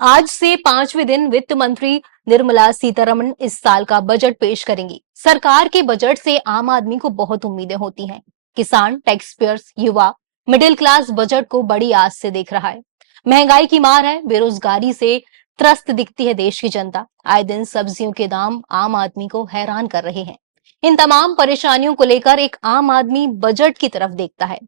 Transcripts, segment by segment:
आज से 5वें दिन वित्त मंत्री निर्मला सीतारमण इस साल का बजट पेश करेंगी। सरकार के बजट से आम आदमी को बहुत उम्मीदें होती हैं। किसान, टैक्स पेयर्स, युवा, मिडिल क्लास बजट को बड़ी आस से देख रहा है। महंगाई की मार है, बेरोजगारी से त्रस्त दिखती है देश की जनता। आए दिन सब्जियों के दाम आम आदमी को हैरान कर रहे हैं। इन तमाम परेशानियों को लेकर एक आम आदमी बजट की तरफ देखता है।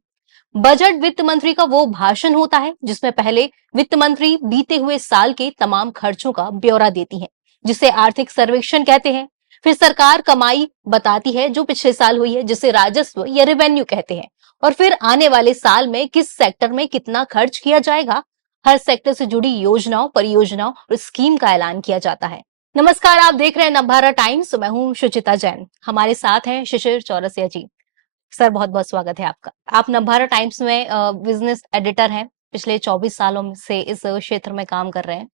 बजट वित्त मंत्री का वो भाषण होता है जिसमें पहले वित्त मंत्री बीते हुए साल के तमाम खर्चों का ब्यौरा देती है, जिसे आर्थिक सर्वेक्षण कहते हैं। फिर सरकार कमाई बताती है जो पिछले साल हुई है, जिसे राजस्व या रेवेन्यू कहते हैं। और फिर आने वाले साल में किस सेक्टर में कितना खर्च किया जाएगा, हर सेक्टर से जुड़ी योजनाओं, परियोजनाओं और स्कीम का ऐलान किया जाता है। नमस्कार, आप देख रहे हैं नवभारत टाइम्स। मैं हूं शुचिता जैन। हमारे साथ हैं शिशिर चौरसिया जी। सर, बहुत बहुत स्वागत है आपका। आप नवभारत टाइम्स में बिजनेस एडिटर हैं। पिछले 24 सालों से इस क्षेत्र में काम कर रहे हैं।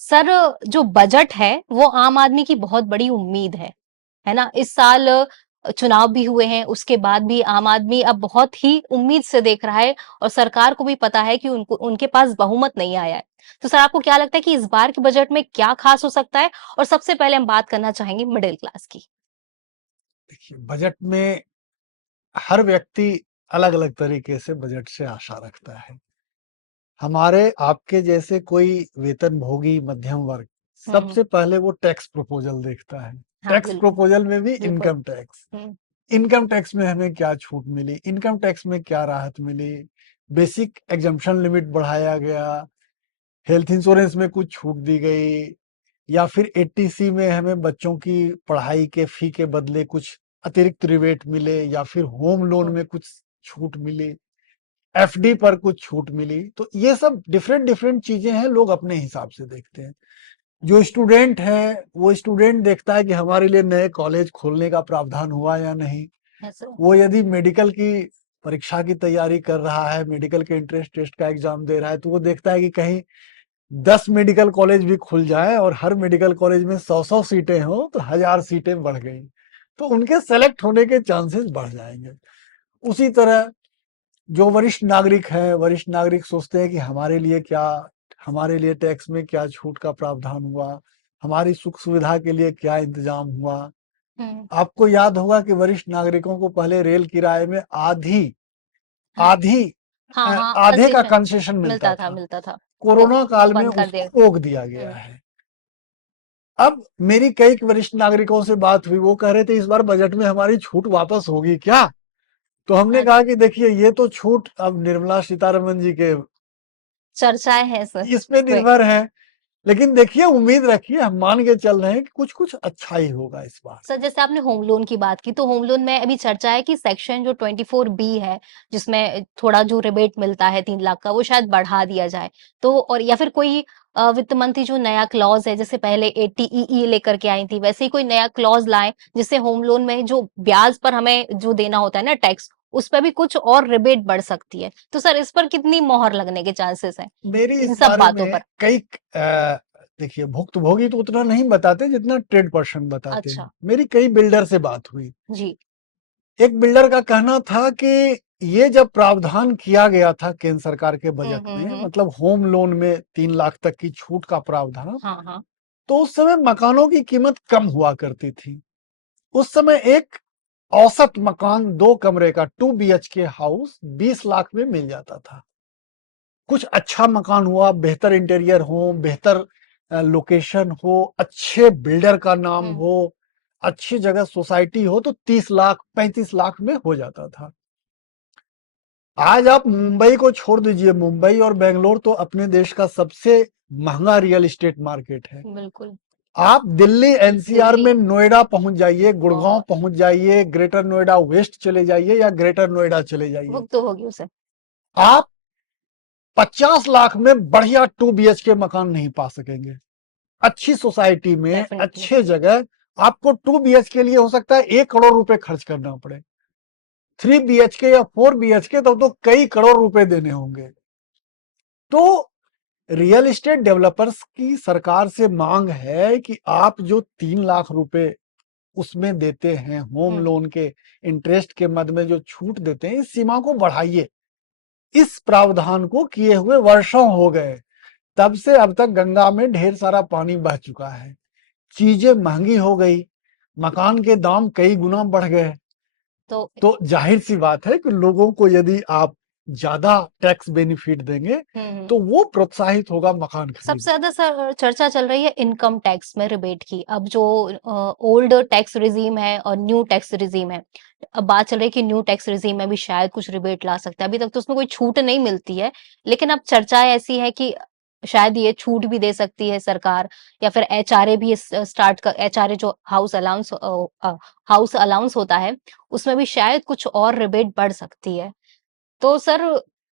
सर, जो बजट है वो आम आदमी की बहुत बड़ी उम्मीद है ना? इस साल चुनाव भी हुए हैं, उसके बाद भी आम आदमी अब बहुत ही उम्मीद से देख रहा है और सरकार को भी पता है कि उनको उनके पास बहुमत नहीं आया है। तो सर, आपको क्या लगता है कि इस बार के बजट में क्या खास हो सकता है? और सबसे पहले हम बात करना चाहेंगे मिडिल क्लास की। देखिए, बजट में हर व्यक्ति अलग-अलग तरीके से बजट से आशा रखता है। हमारे आपके जैसे कोई वेतनभोगी मध्यम वर्ग हम्म। सबसे पहले वो टैक्स प्रपोज़ल देखता है। हाँ, टैक्स बिल्कुल। प्रपोज़ल में भी बिल्कुल। Income tax. हम्म। इनकम टैक्स में हमें क्या छूट मिली? इनकम टैक्स में क्या राहत मिली? बेसिक एग्जम्पशन लिमिट बढ़ाया गया, हेल्थ इंश्योरेंस में कुछ छूट दी गई या फिर एटीसी में हमें बच्चों की पढ़ाई के फी के बदले कुछ अतिरिक्त रिबेट मिले या फिर होम लोन में कुछ छूट मिली, एफडी पर कुछ छूट मिली। तो ये सब डिफरेंट डिफरेंट चीजें हैं, लोग अपने हिसाब से देखते हैं। जो स्टूडेंट है वो स्टूडेंट देखता है कि हमारे लिए नए कॉलेज खोलने का प्रावधान हुआ या नहीं। Yes, sir. वो यदि मेडिकल की परीक्षा की तैयारी कर रहा है, मेडिकल के एंट्रेंस टेस्ट का एग्जाम दे रहा है, तो वो देखता है कि कहीं 10 मेडिकल कॉलेज भी खुल जाए और हर मेडिकल कॉलेज में 100-100 सीटें हो तो 1000 सीटें बढ़ गई, तो उनके सेलेक्ट होने के चांसेस बढ़ जाएंगे। उसी तरह जो वरिष्ठ नागरिक है, वरिष्ठ नागरिक सोचते हैं कि हमारे लिए टैक्स में क्या छूट का प्रावधान हुआ, हमारी सुख सुविधा के लिए क्या इंतजाम हुआ। हम्म। आपको याद होगा कि वरिष्ठ नागरिकों को पहले रेल किराए में आधी हाँ, आधी हाँ, हाँ, आधे का कंसेशन कंसेशन मिलता मिलता था, था। मिलता था। वो कोरोना काल में बंद कर दिया। उसको रोक दिया गया हम्म। है। अब मेरी कई वरिष्ठ नागरिकों से बात हुई, वो कह रहे थे इस बार बजट में हमारी छूट वापस होगी क्या? तो हमने कहा अच्छा, कि देखिए, ये तो छूट अब निर्मला सीतारमण जी के चर्चाएं हैं सर। इस पे वे निर्भर है। लेकिन देखिए, उम्मीद रखिए, हम मान के चल रहे हैं कि कुछ कुछ अच्छा ही होगा इस बार। सर, जैसे आपने होम लोन की बात की, तो होम लोन में अभी चर्चा है कि सेक्शन जो 24B है, जिसमें थोड़ा जो रिबेट मिलता है 3 लाख का, वो शायद बढ़ा दिया जाए। तो और या फिर कोई वित्त मंत्री जो नया क्लॉज है, जैसे पहले एटीईई लेकर के आई थी, वैसे ही कोई नया क्लॉज लाए जिससे होम लोन में जो ब्याज पर हमें जो देना होता है ना टैक्स, उस पर भी कुछ और रिबेट बढ़ सकती है। तो सर, इस पर कितनी मोहर लगने के चांसेस हैं मेरी इन इस सब बारे बातों में पर? देखिए, भुक्तभोगी तो उतना नहीं बताते जितना ट्रेड पर्सन बताते हैं। अच्छा। मेरी कई बिल्डर से बात हुई। जी। एक बिल्डर का कहना था कि ये जब प्रावधान किया गया था केंद्र सरकार के बजट में, हम्म। मतलब होम लोन में 3 लाख तक की छूट का प्रावधान, हाँ, हाँ। तो उस समय मकानों की कीमत कम हुआ करती थी। उस समय एक औसत मकान 2 कमरे का 2 BHK हाउस 20 लाख में मिल जाता था। कुछ अच्छा मकान हुआ, बेहतर इंटीरियर हो, बेहतर लोकेशन हो, अच्छे बिल्डर का नाम हम्म। हो, अच्छी जगह सोसाइटी हो, तो 30 लाख 35 लाख में हो जाता था। आज आप मुंबई को छोड़ दीजिए, मुंबई और बेंगलोर तो अपने देश का सबसे महंगा रियल एस्टेट मार्केट है। बिल्कुल। आप दिल्ली एनसीआर दिल्ली में नोएडा पहुंच जाइए, गुड़गांव बहुत पहुंच जाइए, ग्रेटर नोएडा वेस्ट चले जाइए या ग्रेटर नोएडा चले जाइए, भुक्त होगी उसे। आप 50 लाख में बढ़िया 2 BHK मकान नहीं पा सकेंगे। अच्छी सोसाइटी में, डेफिनेटली। अच्छे जगह आपको 2 BHK के लिए हो सकता है 1 करोड़ रुपए खर्च करना पड़े। 3 BHK या 4 BHK तो कई करोड़ रुपए देने होंगे। तो रियल एस्टेट डेवलपर्स की सरकार से मांग है कि आप जो 3 लाख रुपए उसमें देते हैं, होम हम्म। लोन के इंटरेस्ट के मद में जो छूट देते हैं, इस सीमा को बढ़ाइए। इस प्रावधान को किए हुए वर्षों हो गए। तब से अब तक गंगा में ढेर सारा पानी बह चुका है, चीजें महंगी हो गई, मकान के दाम कई गुना बढ़ गए। तो तो जाहिर सी बात है कि लोगों को यदि आप ज्यादा टैक्स बेनिफिट देंगे तो वो प्रोत्साहित होगा मकान सबसे खरीद। ज्यादा सर चर्चा चल रही है इनकम टैक्स में रिबेट की। अब जो ओल्ड टैक्स रिजीम है और न्यू टैक्स रिजीम है, अब बात चल रही है कि न्यू टैक्स रिजीम में भी शायद कुछ रिबेट ला सकता है। अभी तक तो उसमें कोई छूट नहीं मिलती है, लेकिन अब चर्चाएं ऐसी है कि शायद ये छूट भी दे सकती है सरकार, या फिर एचआरए भी स्टार्ट कर, एचआरए जो हाउस अलाउंस होता है, उसमें भी शायद कुछ और रिबेट बढ़ सकती है। तो सर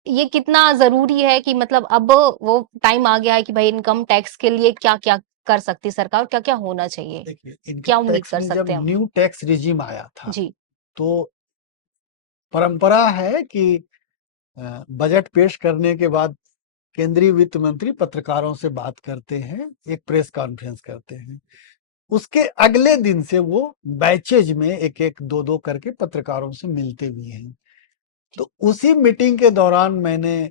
ये कितना ज़रूरी है कि मतलब अब वो टाइम आ गया है कि भाई इनकम टैक्स के लिए क्या-क्या कर सकती है सरकार और क्या-क्या होना चाहिए? देखिए, क्या इनकम उम्मीद टैक्स कर में जब सकते हैं हम? न्यू टैक्स रिजीम आया था जी। तो परंपरा है कि बजट पेश करने के बाद केंद्रीय वित्त मंत्री पत्रकारों से बात करते हैं, एक प्रेस कॉन्फ्रेंस करते हैं। उसके अगले दिन से वो बैचेज में एक एक दो दो करके पत्रकारों से मिलते भी हैं। तो उसी मीटिंग के दौरान मैंने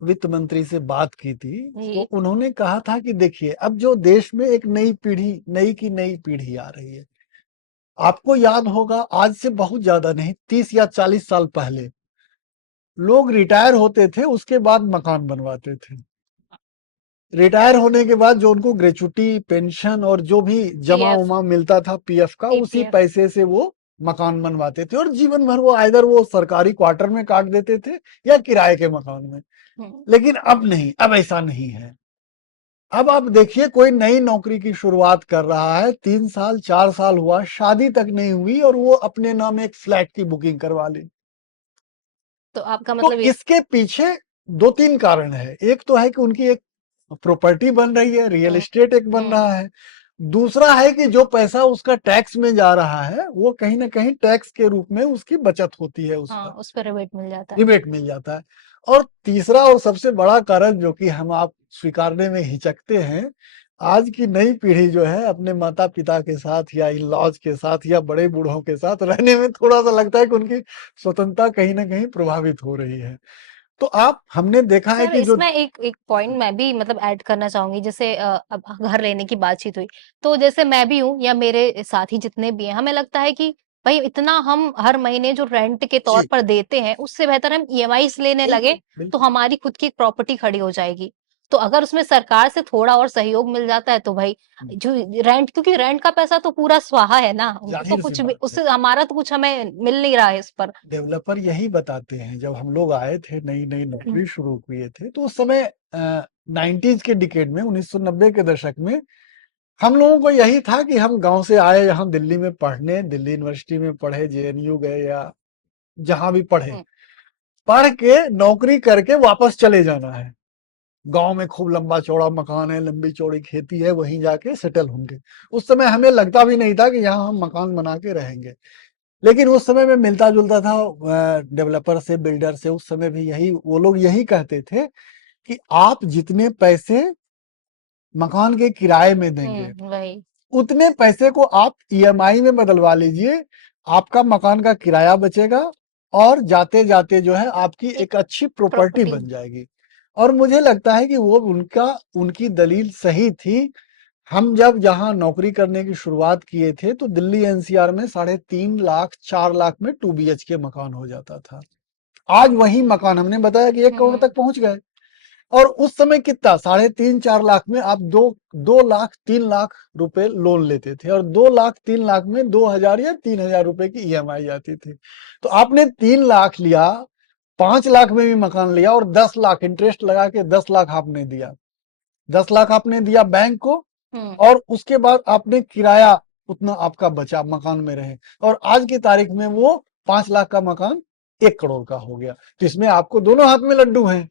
वित्त मंत्री से बात की थी, तो जी। उन्होंने कहा था कि देखिए अब जो देश में एक नई पीढ़ी, नई की नई पीढ़ी आ रही है। आपको याद होगा आज से बहुत ज्यादा नहीं, 30 या 40 साल पहले लोग रिटायर होते थे, उसके बाद मकान बनवाते थे। रिटायर होने के बाद जो उनको ग्रेचुटी, पेंशन और जो भी जमा पीएफ, उमा मिलता था पीएफ का, उसी पीपीएफ। पैसे से वो मकान बनवाते थे और जीवन भर वो आइदर वो सरकारी क्वार्टर में काट देते थे या किराए के मकान में। हुँ। लेकिन अब नहीं, अब ऐसा नहीं है। अब आप देखिए कोई नई नौकरी की शुरुआत कर रहा है, 3 साल 4 साल हुआ, शादी तक नहीं हुई और वो अपने नाम एक फ्लैट की बुकिंग करवा ली। तो आपका तो मतलब ये इसके पीछे 2-3 कारण है। एक तो है कि उनकी एक प्रॉपर्टी बन रही है, रियल हुँ, एस्टेट एक बन हुँ। रहा है। दूसरा है कि जो पैसा उसका टैक्स में जा रहा है, वो कहीं न कहीं टैक्स के रूप में उसकी बचत होती है उस हाँ, पर, उस पे रिबेट मिल जाता है। रिबेट मिल जाता है। और तीसरा और सबसे बड़ा कारण जो कि हम आप स्वीकारने में हिचकते हैं, आज की नई पीढ़ी जो है अपने माता-पिता के साथ या इन-लॉज़ के साथ या बड़े बूढ़ों के साथ रहने में थोड़ा-सा लगता है कि उनकी स्वतंत्रता कहीं न कहीं प्रभावित हो रही है। तो आप हमने देखा है सर कि जो इसमें एक एक पॉइंट मैं भी मतलब ऐड करना चाहूंगी। जैसे अब घर लेने की बातचीत हुई, तो जैसे मैं भी हूँ या मेरे साथी जितने भी हैं, हमें लगता है कि भाई इतना हम हर महीने जो रेंट के तौर जी, पर देते हैं, उससे बेहतर हम ईएमआईस लेने लगे, बिल्कुल, तो बिल्कुल। हमारी खुद की एक प्रॉपर्टी खड़ी हो जाएगी। तो अगर उसमें सरकार से थोड़ा और सहयोग मिल जाता है तो भाई हुँ, जो रेंट, क्योंकि रेंट का पैसा तो पूरा स्वाहा है ना, वो तो ज़ाहिर-सी कुछ भी बात है। उससे हमारा तो कुछ हमें मिल नहीं रहा है इस पर। डेवलपर यही बताते हैं, जब हम लोग आए थे, नई-नई नौकरी शुरू किए थे, तो उस समय 90s के डिकेड में 1990 के दशक में हम लोगों को यही था कि हम गाँव से आए यहाँ दिल्ली में पढ़ने, दिल्ली यूनिवर्सिटी में पढ़े, जेएनयू गए या जहाँ भी पढ़े। हम्म, पढ़ के नौकरी करके वापस चले जाना है। गाँव में खूब लंबा-चौड़ा मकान है, लंबी-चौड़ी खेती है, वहीं जाके सेटल होंगे। उस समय हमें लगता भी नहीं था कि यहाँ हम मकान बना के रहेंगे। लेकिन उस समय मैं मिलता-जुलता था डेवलपर से, बिल्डर से, उस समय भी यही वो लोग यही कहते थे कि आप जितने पैसे मकान के किराए में देंगे, वही। उतने पैसे को आप ईएमआई में बदलवा लीजिए, आपका मकान का किराया बचेगा और जाते-जाते जो है आपकी एक एक अच्छी प्रॉपर्टी प्रॉपर्टी। बन जाएगी। और मुझे लगता है कि वो उनकी दलील सही थी। हम जब यहाँ नौकरी करने की शुरुआत किए थे तो दिल्ली एनसीआर में 3.5 लाख 4 लाख में 2 बीएचके मकान हो जाता था। आज वही मकान हमने बताया कि 1 करोड़ हम्म। तक पहुंच गए। और उस समय कितना 3.5-4 लाख में आप 2 लाख 3 लाख रुपए लोन लेते थे और 2 लाख 3 लाख में 2,000 या 3,000 रुपए की ईएमआई आती थी। तो आपने 3 लाख लिया, 5 लाख में भी मकान लिया और 10 लाख इंटरेस्ट लगा के 10 लाख आपने दिया। 10 लाख आपने दिया बैंक को हम्म। और उसके बाद आपने किराया उतना आपका बचा मकान में रहे और आज की तारीख में वो 5 लाख का मकान 1 करोड़ का हो गया। तो इसमें आपको दोनों हाथ में लड्डू हैं,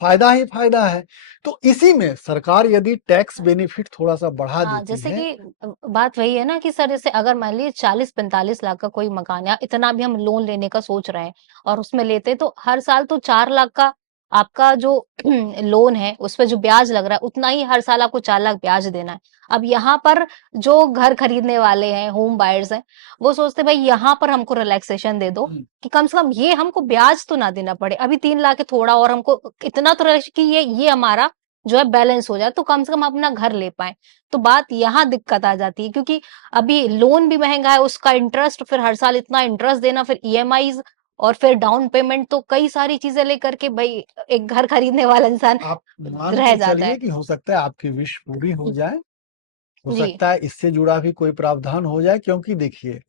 फायदा ही फायदा है। तो इसी में सरकार यदि टैक्स बेनिफिट थोड़ा-सा बढ़ा हाँ, देती जैसे है। कि बात वही है ना कि सर जैसे अगर मान लीजिए 40-45 लाख का कोई मकान या इतना भी हम लोन लेने का सोच रहे हैं और उसमें लेते तो हर साल तो 4 लाख का आपका जो लोन है उस पे जो ब्याज लग रहा है उतना ही हर साल आपको 4 लाख ब्याज देना है। अब यहाँ पर जो घर खरीदने वाले हैं, होम बायर्स हैं, वो सोचते हैं भाई यहाँ पर हमको रिलैक्सेशन दे दो हुँ, कि कम से कम ये हमको ब्याज तो ना देना पड़े। अभी 3 लाख है, थोड़ा और हमको इतना तो रहे कि ये हमारा जो है बैलेंस हो जाए, तो कम से कम अपना घर ले पाए। तो बात यहाँ दिक्कत आ जाती है, क्योंकि अभी लोन भी महंगा है, उसका इंटरेस्ट, फिर हर साल इतना इंटरेस्ट देना, फिर ईएमआईज, और फिर डाउन पेमेंट, तो कई सारी चीजें लेकर के भाई एक घर खरीदने वाला इंसान आप मान रह के जाता चलिए है। कि हो सकता है आपकी विश पूरी हो जाए, हो जी। सकता है इससे जुड़ा भी कोई प्रावधान हो जाए, क्योंकि देखिए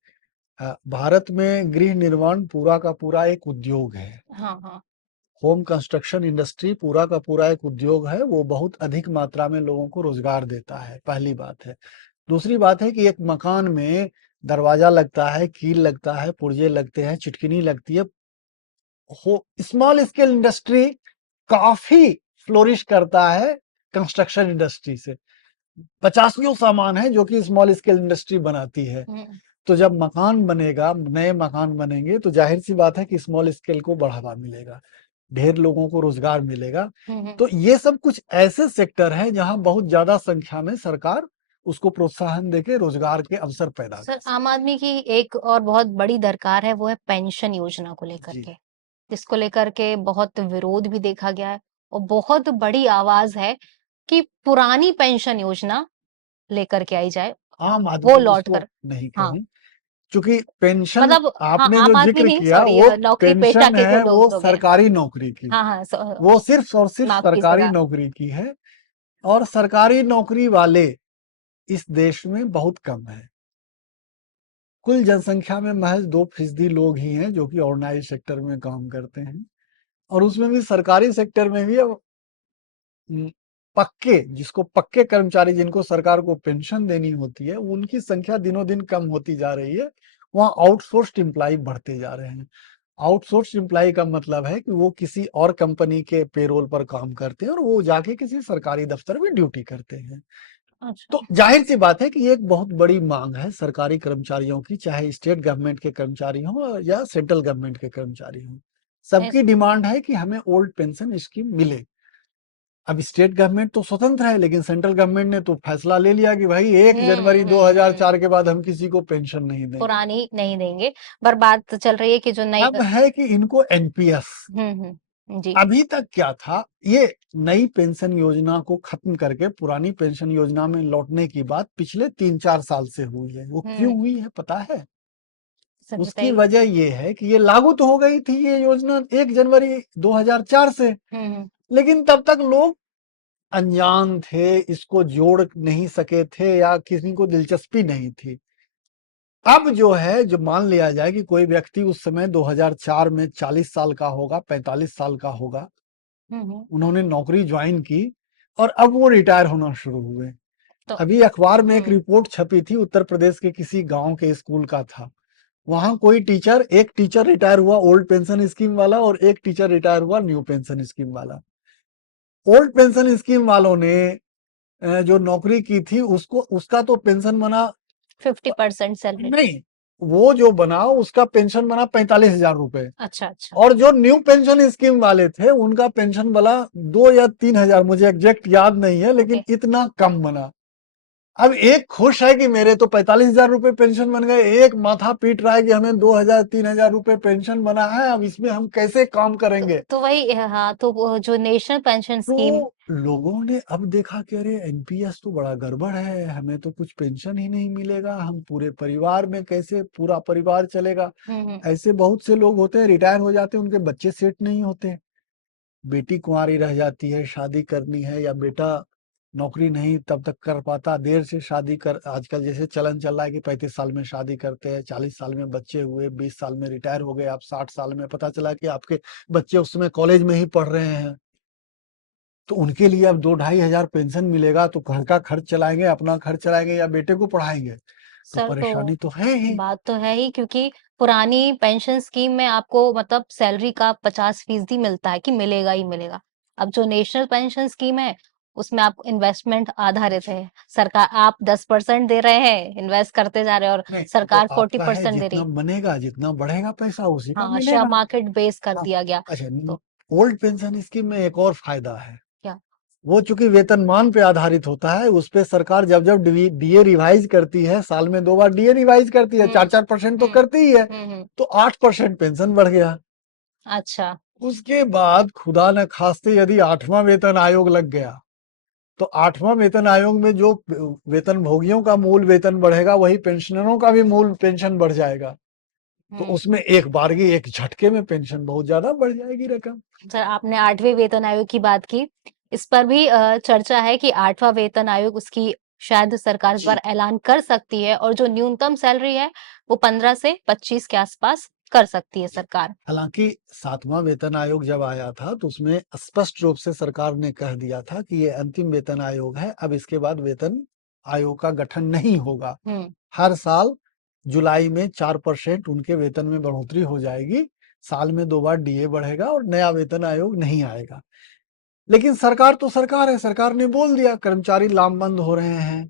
भारत में गृह निर्माण पूरा का पूरा एक उद्योग है। हाँ, हाँ। होम कंस्ट्रक्शन इंडस्ट्री पूरा का पूरा एक उद्योग है, वो बहुत अधिक मात्रा में लोगों को रोजगार देता है, पहली बात है। दूसरी बात है कि एक मकान में दरवाजा लगता है, कील लगता है, पुर्जे लगते हैं, चिटकिनी लगती है। हो स्मॉल स्केल इंडस्ट्री काफी फ्लोरिश करता है कंस्ट्रक्शन इंडस्ट्री से। पचासियों सामान है जो कि स्मॉल स्केल इंडस्ट्री बनाती है। हम्म, तो जब मकान बनेगा, नए मकान बनेंगे, तो जाहिर सी बात है कि स्मॉल स्केल को बढ़ावा मिलेगा, ढेर लोगों को रोजगार मिलेगा। हम्म। तो ये सब कुछ ऐसे सेक्टर हैं जहां बहुत ज्यादा संख्या में सरकार उसको प्रोत्साहन देके रोजगार के अवसर पैदा सर, कर सकती आम आदमी की एक और बहुत बड़ी दरकार है, वो है पेंशन योजना को है। लेकर जी। के, जिसको लेकर के बहुत विरोध भी देखा गया है, और बहुत बड़ी आवाज है कि पुरानी पेंशन योजना लेकर के आई जाए, आम वो आदमी लौट उसको कर। नहीं हाँ, कहूं, क्योंकि पेंशन मतलब हाँ, आपने जो आम आदमी जिक्र नहीं, किया सॉरी, वो नौकरी पेशा पेंशन के जो है, वो लोग हैं। सरकारी नौकरी की, हाँ, हाँ, वो सिर्फ और सिर्फ माफ सरकारी कीजिएगा। नौकरी की है। और सरकारी नौकरी वाले इस देश में बहुत कम है। कुल जनसंख्या में महज 2% लोग ही हैं जो कि ऑर्गेनाइज सेक्टर में काम करते हैं, और उसमें भी सरकारी सेक्टर में भी अब पक्के, जिसको पक्के कर्मचारी, जिनको सरकार को पेंशन देनी होती है, उनकी संख्या दिनों दिन कम होती जा रही है। वहाँ आउटसोर्स्ड एम्प्लॉय बढ़ते जा रहे हैं। आउटसोर्स्ड एम्प्लॉय का मतलब है कि वो किसी और कंपनी के पेरोल पर काम करते हैं और वो जाके किसी सरकारी दफ्तर में ड्यूटी करते हैं। अच्छा। तो जाहिर सी बात है कि ये एक बहुत बड़ी मांग है सरकारी कर्मचारियों की, चाहे स्टेट गवर्नमेंट के कर्मचारी हों या सेंट्रल गवर्नमेंट के कर्मचारी हों। सबकी डिमांड है कि हमें ओल्ड पेंशन स्कीम मिले। अब स्टेट गवर्नमेंट तो स्वतंत्र है, लेकिन सेंट्रल गवर्नमेंट ने तो फैसला ले लिया कि भाई 1 जनवरी हम्म। 2004 के बाद हम किसी को पेंशन नहीं देंगे। पुरानी नहीं देंगे, पर बात चल रही है कि जो नई। अब है कि इनको एनपीएस, जी। अभी तक क्या था, ये नई पेंशन योजना को खत्म करके पुरानी पेंशन योजना में लौटने की बात पिछले 3-4 साल से हुई है। वो क्यों हम्म। हुई है पता है? सर उसकी बताइए। वजह ये है कि ये लागू तो हो गई थी ये योजना 1 जनवरी 2004 से, हम्म। लेकिन तब तक लोग अनजान थे, इसको जोड़ नहीं सके थे या किसी को दिलचस्पी नहीं थी। अब जो है, जो मान लिया जाए कि कोई व्यक्ति उस समय 2004 में 40 साल का होगा, 45 साल का होगा, हम्म। उन्होंने नौकरी ज्वाइन की और अब वो रिटायर होना शुरू हुए। तो अभी अखबार में एक हम्म। रिपोर्ट छपी थी, उत्तर प्रदेश के किसी गांव के स्कूल का था। वहां कोई टीचर, एक टीचर रिटायर हुआ ओल्ड पेंशन स्कीम वाला और एक टीचर रिटायर हुआ न्यू पेंशन स्कीम वाला। ओल्ड पेंशन स्कीम वालों ने जो नौकरी की थी उसको, उसका तो पेंशन बना 50% सैलरी। नहीं, वो जो बना उसका पेंशन बना 45,000 रुपए। अच्छा, अच्छा। और जो न्यू पेंशन स्कीम वाले थे उनका पेंशन बना 2 या 3 हजार, मुझे एग्जैक्ट याद नहीं है, लेकिन ओके। इतना कम बना। अब एक खुश है कि मेरे तो 45,000 रुपए पेंशन बन गए, एक माथा पीट रहा है कि हमें 2 हजार 3 हजार रुपए पेंशन बना है, अब इसमें हम कैसे काम करेंगे। तो वही, हाँ, तो वो जो नेशनल पेंशन स्कीम। तो लोगों ने अब देखा कि अरे एनपीएस तो बड़ा गड़बड़ है, हमें तो कुछ पेंशन ही नहीं मिलेगा, हम पूरे परिवार में कैसे पूरा परिवार चलेगा। हम्म। ऐसे बहुत से लोग होते हैं, रिटायर हो जाते हैं, उनके बच्चे सेट नहीं होते, बेटी कुंवारी रह जाती है, शादी करनी है, या बेटा नौकरी नहीं तब तक कर पाता, देर से शादी कर, आजकल जैसे चलन चल रहा है कि 35 साल में शादी करते हैं, 40 साल में बच्चे हुए, 20 साल में रिटायर हो गए, आप 60 साल में पता चला कि आपके बच्चे उस समय कॉलेज में ही पढ़ रहे हैं। तो उनके लिए अब 2-2.5 हजार पेंशन मिलेगा तो घर का खर्च चलाएंगे, अपना खर्च चलाएंगे या बेटे को पढ़ाएंगे। तो सर, तो परेशानी तो है ही। बात तो है ही, क्योंकि पुरानी पेंशन स्कीम में आपको मतलब सैलरी का 50% मिलता है कि मिलेगा ही मिलेगा। अब जो नेशनल पेंशन स्कीम है, उसमें आप इन्वेस्टमेंट आधारित है। सरकार, आप 10% दे रहे हैं, इन्वेस्ट करते जा रहे हैं, और नहीं, वो सरकार फोर्टी आपका है, परसेंट दे जितना रही। बनेगा, जितना बढ़ेगा पैसा उसी का हाँ, शेयर मिलेगा। मार्केट बेस कर हाँ, दिया गया। अच्छा, तो ओल्ड पेंशन स्कीम में एक और फायदा है। क्या? वो चूंकि वेतनमान पे आधारित होता है, उस पे सरकार जब जब डीए रिवाइज करती है, साल में 2 बार डीए रिवाइज करती है, हम्म। 4-4% तो हम्म। करती ही है। हम्म। तो 8% पेंशन बढ़ गया। अच्छा। उसके बाद खुदा न खास्ते यदि 8वां वेतन आयोग लग गया तो 8वां वेतन आयोग में जो वेतन भोगियों का मूल वेतन बढ़ेगा, वही पेंशनरों का भी मूल पेंशन बढ़ जाएगा। तो उसमें एक बारगी एक झटके में पेंशन बहुत ज्यादा बढ़ जाएगी रकम। सर, आपने 8वें वेतन आयोग की बात की, इस पर भी चर्चा है कि 8वां वेतन आयोग उसकी शायद सरकार इस बार ऐलान कर सकती है, और जो न्यूनतम सैलरी है वो 15 से 25 के आसपास कर सकती है सरकार। हालांकि 7वां वेतन आयोग जब आया था तो उसमें स्पष्ट रूप से सरकार ने कह दिया था कि ये अंतिम वेतन आयोग है, अब इसके बाद वेतन आयोग का गठन नहीं होगा। हर साल जुलाई में 4% उनके वेतन में बढ़ोतरी हो जाएगी, साल में 2 बार डीए बढ़ेगा और नया वेतन आयोग नहीं आएगा। लेकिन सरकार तो सरकार है, सरकार ने बोल दिया कर्मचारी लामबंद हो रहे हैं,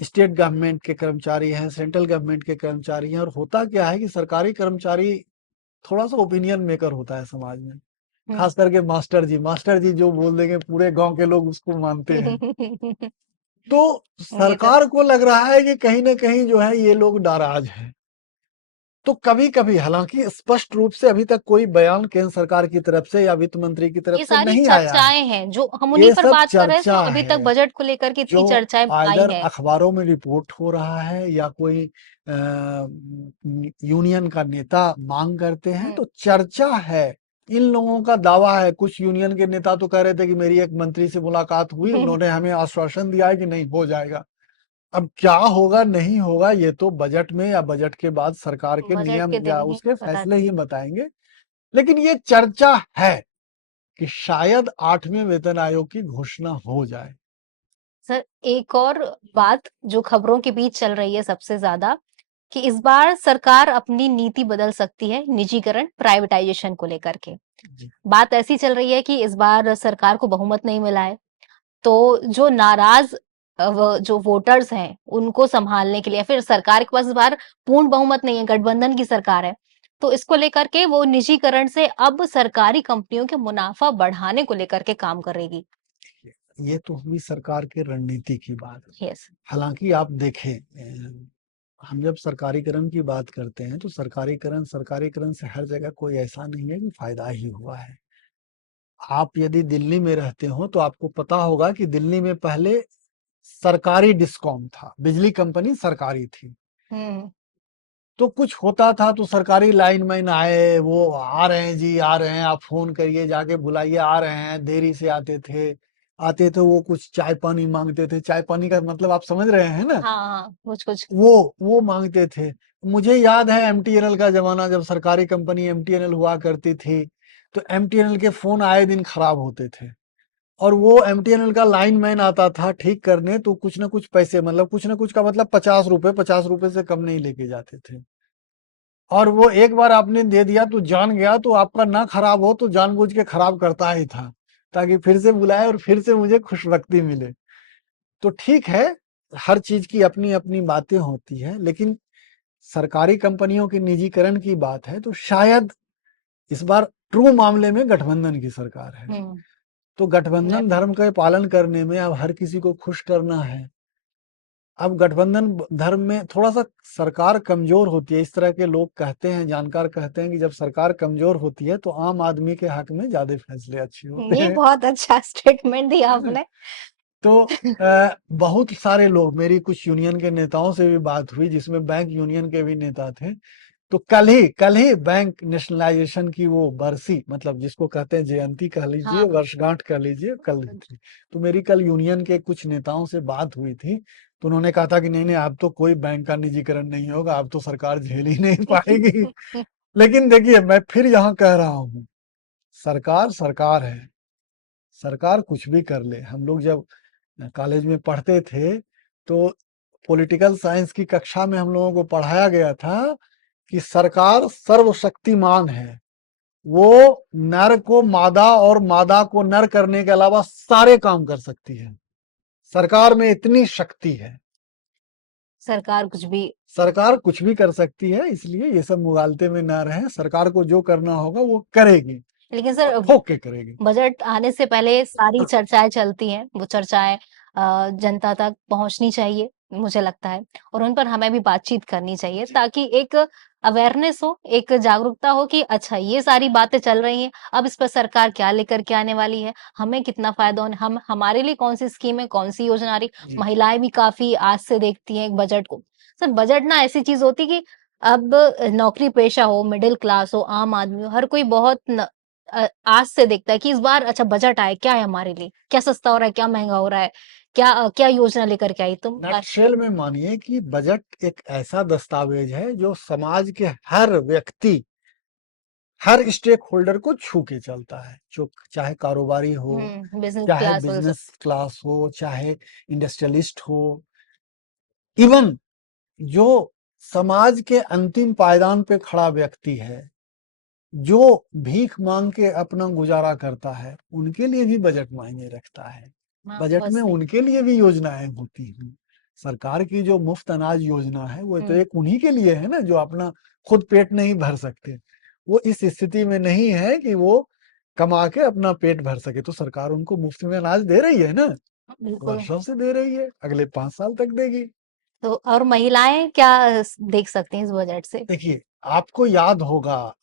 स्टेट गवर्नमेंट के कर्मचारी हैं, सेंट्रल गवर्नमेंट के कर्मचारी हैं। और होता क्या है कि सरकारी कर्मचारी थोड़ा सा ओपिनियन मेकर होता है समाज में, खास करके मास्टर जी जो बोल देंगे पूरे गांव के लोग उसको मानते हैं। तो सरकार को लग रहा है कि कहीं ना कहीं जो है ये लोग नाराज हैं। तो कभी कभी, हालांकि स्पष्ट रूप से अभी तक कोई बयान केंद्र सरकार की तरफ से या वित्त मंत्री की तरफ ये से सारी नहीं आया है। चर्चाएं हैं, जो हम उन्हीं ये पर सब बात कर रहे हैं, जो चर्चा अभी तक है, बजट को लेकर के जो इतनी चर्चाएं आई आइदर है। अखबारों में रिपोर्ट हो रहा है या कोई यूनियन का नेता मांग करते हैं, तो चर्चा है। इन लोगों का दावा है, कुछ यूनियन के नेता तो कह रहे थे कि मेरी एक मंत्री से मुलाकात हुई, उन्होंने हमें आश्वासन दिया है कि नहीं हो जाएगा। अब क्या होगा नहीं होगा ये तो बजट में या बजट के बाद सरकार के बजट नियम के या दिन ही उसके बता फैसले ही बताएंगे। लेकिन ये चर्चा है कि शायद 8वें वेतन आयोग की घोषणा हो जाए। सर, एक और बात जो खबरों के बीच चल रही है सबसे ज्यादा, कि इस बार सरकार अपनी नीति बदल सकती है निजीकरण, प्राइवेटाइजेशन को लेकर के। बात ऐसी चल रही है कि इस बार सरकार को बहुमत नहीं मिला है, तो जो नाराज जो वोटर्स हैं उनको संभालने के लिए, फिर सरकार के पास इस बार पूर्ण बहुमत नहीं है, गठबंधन की सरकार है, तो इसको लेकर के वो निजीकरण से अब सरकारी कंपनियों के मुनाफा बढ़ाने को लेकर के काम करेगी। ये तो हुई सरकार की रणनीति की बात। यस। हालांकि आप देखें, हम जब सरकारीकरण की बात करते हैं तो सरकारीकरण से हर जगह कोई ऐसा नहीं है कि फायदा ही हुआ है। आप यदि दिल्ली में रहते हो तो आपको पता होगा कि दिल्ली में पहले सरकारी डिस्कॉम था, बिजली कंपनी सरकारी थी। तो कुछ होता था तो सरकारी लाइनमैन आए, वो आ रहे हैं जी, आ रहे हैं, आप फोन करिए, जाके बुलाइए, आ रहे हैं। देरी से आते थे वो कुछ चाय पानी मांगते थे। चाय पानी का मतलब आप समझ रहे हैं ना? हाँ, कुछ वो मांगते थे। मुझे याद है एमटीएनएल का जमाना, जब सरकारी कंपनी एमटीएनएल हुआ करती थी, तो एमटीएनएल के फोन आए दिन खराब होते थे, और वो एमटीएनएल का लाइनमैन आता था ठीक करने, तो कुछ ना कुछ पैसे, मतलब कुछ ना कुछ का मतलब 50 रुपए से कम नहीं लेके जाते थे। और वो एक बार आपने दे दिया तो जान गया, तो आपका ना खराब हो तो जानबूझ के खराब करता ही था, ताकि फिर से बुलाए और फिर से मुझे खुशबख्ती मिले। तो ठीक है, हर चीज की अपनी अपनी बातें होती है, लेकिन सरकारी कंपनियों के निजीकरण की बात है तो शायद इस बार ट्रू मामले में गठबंधन की सरकार है। तो गठबंधन धर्म का पालन करने में अब हर किसी को खुश करना है। अब गठबंधन धर्म में थोड़ा सा सरकार कमजोर होती है, इस तरह के लोग कहते हैं, जानकार कहते हैं कि जब सरकार कमजोर होती है तो आम आदमी के हक में ज्यादा फैसले अच्छे होते ये हैं। बहुत अच्छा स्टेटमेंट दिया आपने। तो बहुत सारे लोग, मेरी कुछ यूनियन के नेताओं से भी बात हुई, जिसमें बैंक यूनियन के भी नेता थे, तो कल ही बैंक नेशनलाइजेशन की वो बरसी, मतलब जिसको कहते हैं जयंती कह लीजिए, वर्षगांठ कह लीजिए, कल थी। तो मेरी कल यूनियन के कुछ नेताओं से बात हुई थी, तो उन्होंने कहा था कि नहीं अब तो कोई बैंक का निजीकरण नहीं होगा, अब तो सरकार झेल ही नहीं पाएगी। लेकिन देखिए, मैं फिर यहाँ कह रहा हूँ, सरकार सरकार है, सरकार कुछ भी कर ले। हम लोग जब कॉलेज में पढ़ते थे तो पॉलिटिकल साइंस की कक्षा में हम लोगों को पढ़ाया गया था कि सरकार सर्वशक्तिमान है, वो नर को मादा और मादा को नर करने के अलावा सारे काम कर सकती है। सरकार में इतनी शक्ति है, सरकार कुछ भी कर सकती है, इसलिए ये सब मुगालते में ना रहे। सरकार को जो करना होगा वो करेगी, लेकिन सर, ठोक के करेगी। बजट आने से पहले सारी चर्चाएं चलती हैं, वो चर्चाएं जनता तक पहुंचनी चाहिए, मुझे लगता है, और उन पर हमें भी बातचीत करनी चाहिए ताकि एक अवेयरनेस हो, एक जागरूकता हो कि अच्छा ये सारी बातें चल रही हैं, अब इस पर सरकार क्या लेकर के आने वाली है, हमें कितना फायदा होने, हम हमारे लिए कौन सी स्कीम है, कौन सी योजना आ रही। जी महिलाएं भी काफी आज से देखती हैं एक बजट को। सर बजट ना ऐसी चीज होती कि अब नौकरी पेशा हो, मिडिल क्लास हो, आम आदमी हो, हर कोई बहुत आज से देखता है कि इस बार अच्छा बजट आए, क्या है हमारे लिए, क्या सस्ता हो रहा है, क्या महंगा हो रहा है, क्या क्या योजना लेकर के आई तुम। नटशेल में मानिए कि बजट एक ऐसा दस्तावेज है जो समाज के हर व्यक्ति, हर स्टेक होल्डर को छू के चलता है, जो चाहे कारोबारी हो, बिजनेस चाहे क्लास बोल बिजनेस सकते। क्लास हो, चाहे इंडस्ट्रियलिस्ट हो, इवन जो समाज के अंतिम पायदान पे खड़ा व्यक्ति है, जो भीख मांग के अपना गुजारा करता है, उनके लिए भी बजट मायने रखता है। हाँ बजट बहुत में सही। उनके लिए भी योजनाएं होती हैं। सरकार की जो मुफ्त अनाज योजना है वो तो हम्म एक उन्हीं के लिए है ना, जो अपना खुद पेट नहीं भर सकते। वो इस स्थिति में नहीं है कि वो कमा के अपना पेट भर सके, तो सरकार उनको मुफ्त में अनाज दे रही है ना, बिल्कुल। वर्षों से दे रही है, अगले 5 साल तक देगी। तो और महिलाएं क्या देख सकती हैं इस बजट से। देखिए, आपको याद होगा,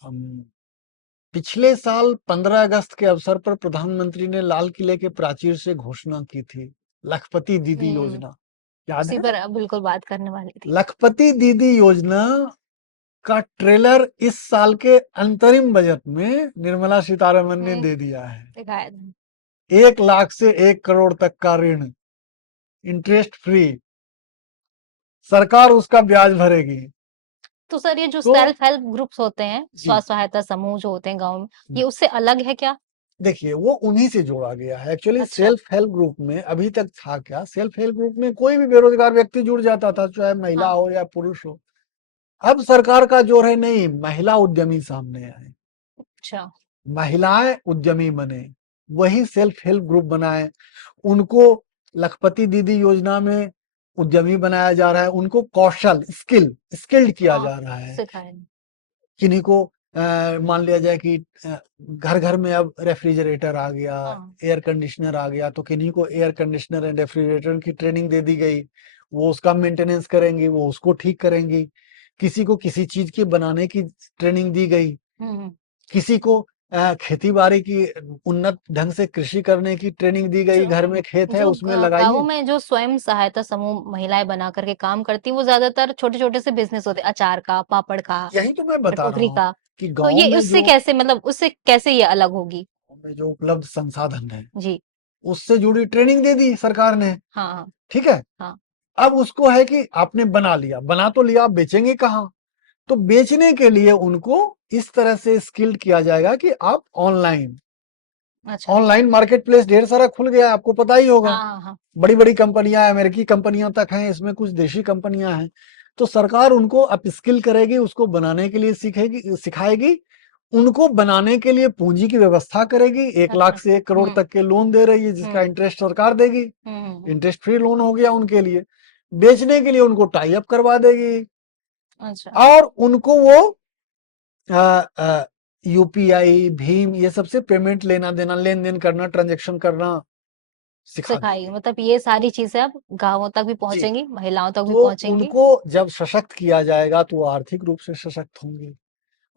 पिछले साल 15 अगस्त के अवसर पर प्रधानमंत्री ने लाल किले के प्राचीर से घोषणा की थी, लखपति दीदी हम्म योजना, याद उसी है? पर बिल्कुल बात करने वाली थी। लखपति दीदी योजना का ट्रेलर इस साल के अंतरिम बजट में निर्मला सीतारमन ने हम्म दे दिया है। दिखाया था। 1 लाख से 1 करोड़ तक का ऋण, इंटरेस्ट फ्री, सरकार उसका ब्याज भरेगी। तो सर ये जो तो सेल्फ हेल्प ग्रुप्स होते हैं, जी, स्व सहायता समूह जो होते हैं गांव में, ये उससे अलग है क्या। देखिए वो उन्हीं से जोड़ा गया है। एक्चुअली अच्छा। सेल्फ हेल्प ग्रुप में अभी तक था क्या, सेल्फ हेल्प ग्रुप में कोई भी बेरोजगार व्यक्ति जुड़ जाता था, चाहे महिला हाँ। हो या पुरुष हो। अब सरकार का जोर है, नहीं, महिला उद्यमी सामने आए, अच्छा। महिलाएं उद्यमी बने, वही सेल्फ हेल्प ग्रुप बनाए, उनको लखपति दीदी योजना में उद्यमी बनाया जा रहा है, उनको कौशल स्किल्ड किया हाँ जा रहा है। सिखाया। किन्हीं को मान लिया जाए कि घर घर में अब रेफ्रिजरेटर आ गया, हाँ। एयर कंडीशनर आ गया, तो किन्हीं को एयर कंडीशनर एंड रेफ्रिजरेटर की ट्रेनिंग दे दी गई, वो उसका मेंटेनेंस करेंगी, वो उसको ठीक करेंगी। किसी को किसी चीज के बनाने की ट्रेनिंग दी गई, हम्म किसी को खेती बाड़ी की उन्नत ढंग से कृषि करने की ट्रेनिंग दी गई, घर में खेत है जो उसमें गाँवों लगाइए। में जो स्वयं सहायता समूह महिलाएं बना करके काम करती हैं, वो ज्यादातर छोटे छोटे से बिजनेस होते हैं, अचार का, पापड़ का, यही तो मैं बता रहा टोकरी हूँ का। कि तो गांव ये में उससे जो कैसे, मतलब उससे कैसे ये अलग होगी। उपलब्ध संसाधन है, जी। उससे जुड़ी ट्रेनिंग दे दी सरकार ने, हाँ हाँ। ठीक है। हाँ। अब उसको है कि आपने बना लिया, बना तो लिया, आप बेचेंगे कहाँ? तो बेचने के लिए उनको इस तरह से स्किल्ड किया जाएगा कि आप ऑनलाइन, अच्छा। ऑनलाइन मार्केट प्लेस ढेर सारा खुल गया है, आपको पता ही होगा। हाँ हाँ हाँ। बड़ी बड़ी कंपनियां, अमेरिकी कंपनियां तक हैं, इसमें कुछ देशी कंपनियां हैं। तो सरकार उनको अपस्किल करेगी, उसको बनाने के लिए सीखेगी, सिखाएगी, उनको बनाने के लिए पूंजी की व्यवस्था करेगी। 1 लाख अच्छा। से 1 करोड़ तक के लोन दे रही है, जिसका हम्म इंटरेस्ट सरकार देगी। हम्म। इंटरेस्ट फ्री लोन हो गया उनके लिए। बेचने के लिए उनको टाई अप करवा देगी, अच्छा। और उनको वो यूपीआई, भीम, ये सबसे पेमेंट लेना देना, लेन देन करना, ट्रांजेक्शन करना सिखा सिखाई, देगी। मतलब ये सारी चीजें अब गाँवों तक भी जी, पहुंचेंगी, महिलाओं तक भी तो पहुंचेंगी। उनको जब सशक्त किया जाएगा तो वो आर्थिक रूप से सशक्त होंगे।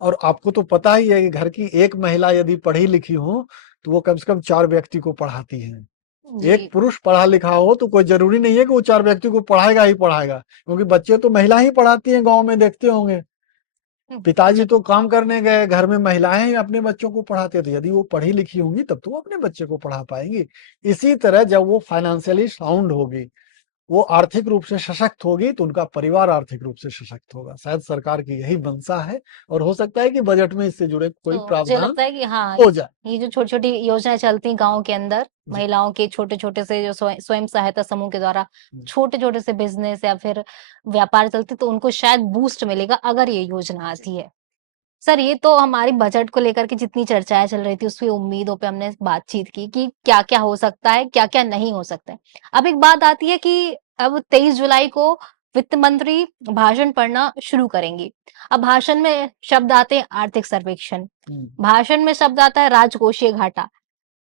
और आपको तो पता ही है कि घर की एक महिला यदि पढ़ी लिखी हो तो वो कम से कम 4 व्यक्ति को पढ़ाती है। एक जी। पुरुष पढ़ा लिखा हो तो कोई जरूरी नहीं है कि वो 4 व्यक्ति को पढ़ाएगा ही पढ़ाएगा, क्योंकि बच्चे तो महिला ही पढ़ाती हैं, गांव में देखते होंगे। पिताजी बजट। तो काम करने गए, घर में महिलाएं ही अपने बच्चों को पढ़ाते थे। यदि वो पढ़ी लिखी होंगी तब तो वो अपने बच्चे को पढ़ा पाएंगी। इसी तरह जब वो फाइनेंशियली साउंड होगी, वो आर्थिक रूप से सशक्त होगी, तो उनका परिवार आर्थिक रूप से सशक्त होगा। शायद सरकार की यही मंशा है, और हो सकता है कि बजट में इससे जुड़े कोई तो मुझे प्रावधान लगता है कि हाँ, हो जाए। ये जो छोटी छोटी योजनाएं चलती हैं गाँव के अंदर, जी महिलाओं के छोटे छोटे से जो स्वयं सहायता समूह के द्वारा जी छोटे छोटे से बिजनेस या फिर व्यापार चलते, तो उनको शायद बूस्ट मिलेगा अगर ये योजना जी आती है। सर ये तो हमारी बजट को लेकर के जितनी चर्चाएं चल रही थी, उसकी उम्मीदों पे हमने बातचीत की कि क्या क्या हो सकता है, क्या क्या नहीं हो सकता है। अब एक बात आती है कि अब 23 जुलाई को वित्त मंत्री भाषण पढ़ना शुरू करेंगी। अब भाषण में शब्द आते हैं आर्थिक सर्वेक्षण, हम्म, भाषण में शब्द आता है राजकोषीय घाटा।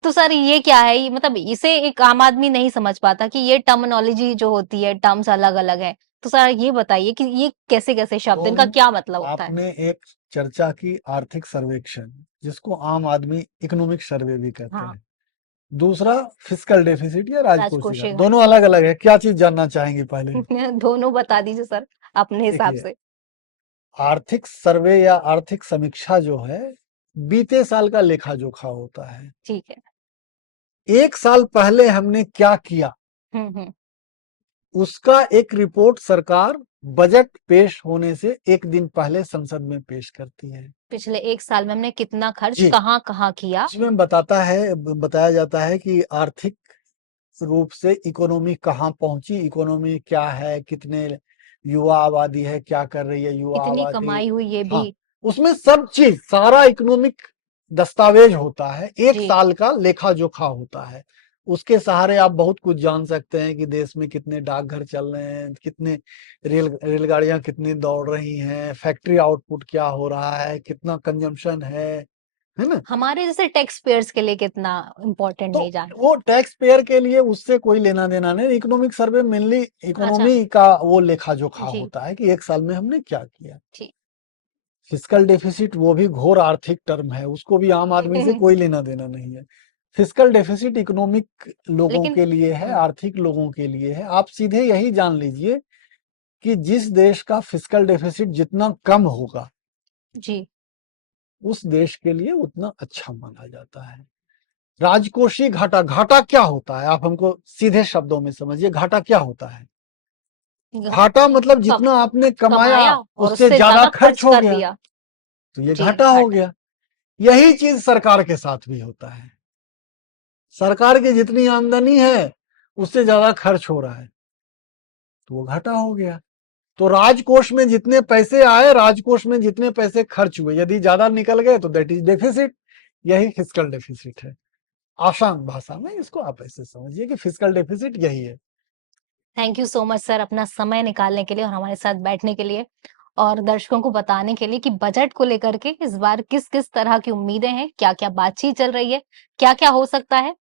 तो सर ये क्या है? ये मतलब इसे एक आम आदमी नहीं समझ पाता कि ये टर्मिनोलॉजी जो होती है, टर्म्स अलग-अलग हैं। तो सर ये बताइए कि ये कैसे-कैसे शब्द, इनका तो क्या मतलब होता है? आपने एक चर्चा की आर्थिक सर्वेक्षण, जिसको आम आदमी इकोनॉमिक सर्वे भी कहते हाँ, हैं। दूसरा फिस्कल डेफिसिट या राजकोषीय राजकोषीय घाटा, घाटा। दोनों अलग अलग है। क्या चीज जानना चाहेंगे पहले? दोनों बता दीजिए सर, अपने हिसाब देखिए, से। आर्थिक सर्वे या आर्थिक समीक्षा जो है, बीते साल का लेखा जोखा होता है। ठीक है। एक साल पहले हमने क्या किया, हुँ। उसका एक रिपोर्ट सरकार बजट पेश होने से एक दिन पहले संसद में पेश करती है। पिछले 1 साल में हमने कितना खर्च जी, कहाँ-कहाँ किया? इसमें बताया जाता है कि आर्थिक रूप से इकोनॉमी कहाँ पहुंची, इकोनॉमी क्या है, कितने युवा आबादी है, क्या कर रही है युवा कितनी आबादी। कमाई हुई ये भी। हाँ, उसमें सब चीज, सारा इकोनॉमिक दस्तावेज होता है, एक जी। साल का लेखा जोखा होता है। उसके सहारे आप बहुत कुछ जान सकते हैं कि देश में कितने डाकघर चल रहे हैं, कितने रेलगाड़ियां कितनी दौड़ रही हैं, फैक्ट्री आउटपुट क्या हो रहा है, कितना कंजम्पशन है ना। हमारे जैसे टैक्स पेयर्स के लिए कितना इम्पोर्टेंट तो नहीं जानना। वो टैक्स पेयर के लिए उससे कोई लेना देना नहीं। इकोनॉमिक सर्वे मेनली अच्छा, इकोनॉमी का वो लेखा जोखा जी, होता है कि एक साल में हमने क्या किया। ठीक। फिस्कल डेफिसिट वो भी घोर आर्थिक टर्म है, उसको भी आम आदमी से कोई लेना देना नहीं है। फिस्कल डेफिसिट इकोनॉमिक लोगों लेकिन के लिए है, हुँ, आर्थिक लोगों के लिए है। आप सीधे यही जान लीजिए कि जिस देश का फिस्कल डेफिसिट जितना कम होगा, जी। उस देश के लिए उतना अच्छा माना जाता है। राजकोषीय घाटा, घाटा क्या होता है? आप हमको सीधे शब्दों में समझिए, घाटा क्या होता है? घ घाटा मतलब कम जितना आपने कमाया कमाया और उससे उससे ज्यादा ज़्यादा खर्च खर्च हो कर गया, दिया। तो ये जी, घाटा हो घाटा। गया। यही चीज सरकार के साथ भी होता है। सरकार की जितनी आमदनी है उससे ज्यादा खर्च हो रहा है, तो वो घाटा हो गया। तो राजकोष में जितने पैसे आए, राजकोष में जितने पैसे खर्च हुए, यदि ज्यादा निकल गए तो दैट इज डेफिसिट। यही फिस्कल डेफिसिट है। आसान भाषा में इसको आप ऐसे समझिए कि फिस्कल डेफिसिट यही है। Thank you so much sir अपना समय निकालने के लिए और हमारे साथ बैठने के लिए और दर्शकों को बताने के लिए कि बजट को लेकर के इस बार किस-किस तरह की उम्मीदें हैं, क्या-क्या बातचीत चल रही है, क्या-क्या हो सकता है।